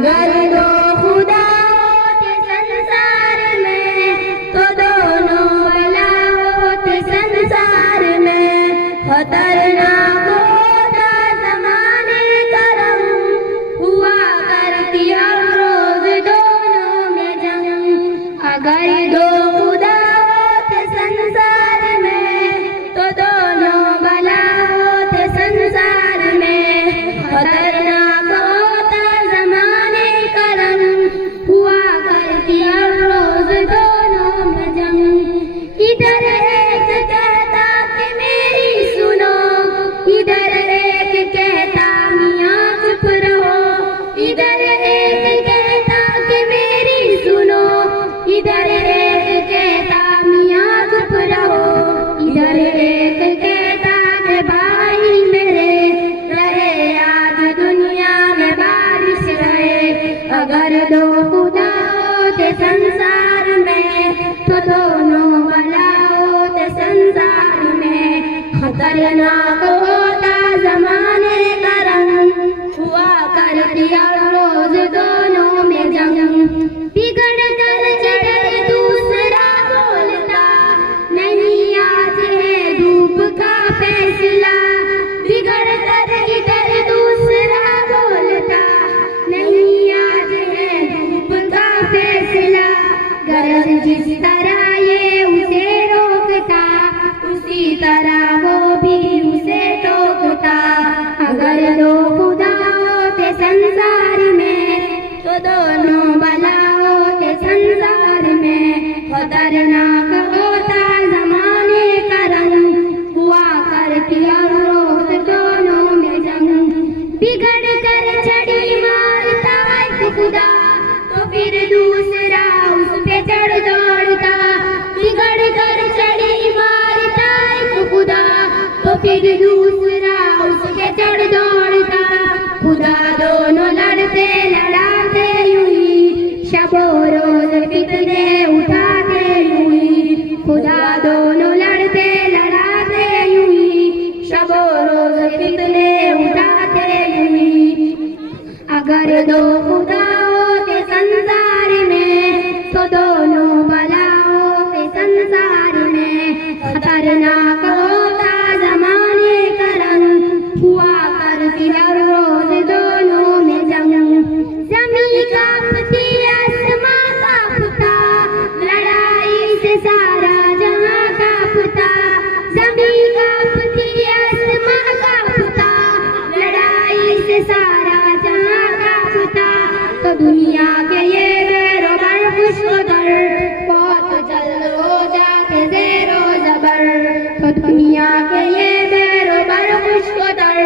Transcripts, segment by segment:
अगर दो खुदा होते संसार में तो दोनों भला होते संसार में। खतरनाक होता ज़माने का रंग, हुआ करती हर रोज दोनों में जंग। अगर दो खुदा होते संसार में तो दोनों भला होते संसार में। खतरनाक होता ज़माने का रंग, हुआ करती हर रोज दोनों में जंग। इधर एक कहता कि मेरी सुनो, इधर एक कहता मियाँ चुप रहो। इधर एक कहता कि मेरी सुनो, इधर एक कहता मियाँ चुप रहो। इधर एक कहता कि भाई मेरे रहे आज दुनिया में बारिश रहे। अगर दो खुदा होते संसार में तो दोनों भला होते संसार में। खतरनाक होता ज़माने का रंग, हुआ करती हर रोज दोनों में जंग। बिगड़ कर जड़े दूसरा बोलता, नहीं आज है धूप का फैसला। बिगड़ कर इधर दूसरा बोलता, नहीं आज है धूप का फैसला। गरज जिस तरह ये उसे रोकता, उसी तरह वो भी उसे टोकता। अगर दो खुदा होते संसार में तो दोनों भला होते संसार में। खतरनाक होता ज़माने का रंग, हुआ करती हर रोज दोनों में जंग। बिगड़ कर छड़ी मारता एक खुदा, तो फिर दूसरा उस पे चढ़ दौड़ता। बिगड़ कर छड़ी मारता एक खुदा, तो फिर दूसरा उस पे चढ़ दौड़ता। खुदा दोनों लड़ते लड़ाते यूं ही, शबो रोज फितने उठाते यूं ही। खुदा दोनों लड़ते लड़ाते यूं ही, शबो रोज फितने उठाते यूं ही। अगर दो खुदा होते संसार में तो दोनों भला होते संसार में। खतरनाक होता ज़माने का रंग, हुआ करती हर रोज दोनों में जंग। ज़मीं कांपती आसमां कांपता, लड़ाई से सारा जहां कांपता। ज़मीं कांपती आसमां कांपता, लड़ाई से सारा जहां कांपता। तो दुनिया के ये बेरोबर खुशखबर बहुत जल्द हो जाते ज़ेरो ज़बर। तो दुनिया के ये बेरोबर खुशखबर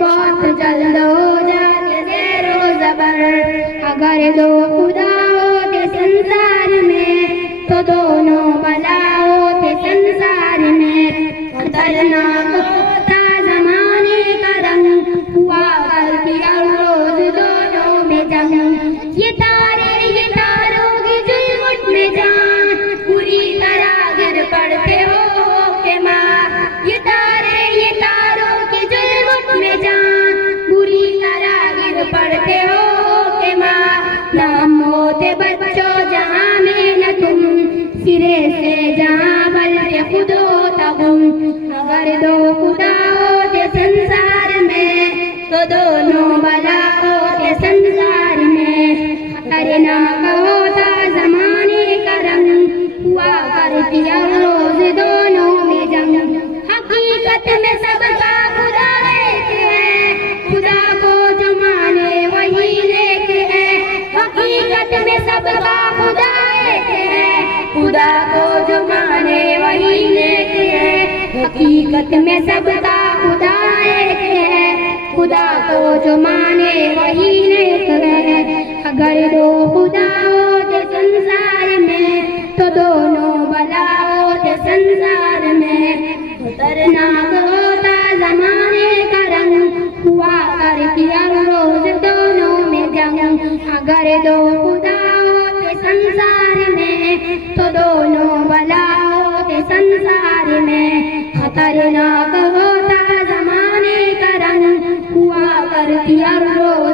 बहुत जल्द हो जाते ज़ेरो ज़बर। अगर दो खुदा होते संसार में तो दोनों भला होते संसार में। खतरनाक होता ज़माने का रंग, हुआ करती हर रोज दोनों में जंग। ये तारों की जुल्मुट में जान, पूरी तरह गिर पड़ते हो के माँ। ये तारों की जुल्मुट में जान, पूरी तरह गिर पड़ते हो के माँ। नाम होते बच्चों जहाँ में न तुम, सिरे से जहाँ बल्कि खुद होता गुम। अगर दो खुदा होते संसार में तो दोनों भला होते संसार में। खतरनाक होता ज़माने का रंग, हुआ करती हर रोज दोनों में जंग। हकीकत में सबका खुदा एक है, खुदा को जो माने वही नेक है। हकीकत में सबका खुदा एक है, खुदा को जो माने वही नेक है। हकीकत में सबका खुदा एक है, खुदा को जो माने वही नेक है। अगर दो खुदा होते संसार में तो दोनों भला होते संसार में। खतरनाक होता ज़माने का रंग, हुआ करती हर रोज दोनों में जंग। अगर दो खुदा होते संसार में तो दोनों भला होते संसार में। खतरनाक होता ज़माने का रंग, हुआ करती हर रोज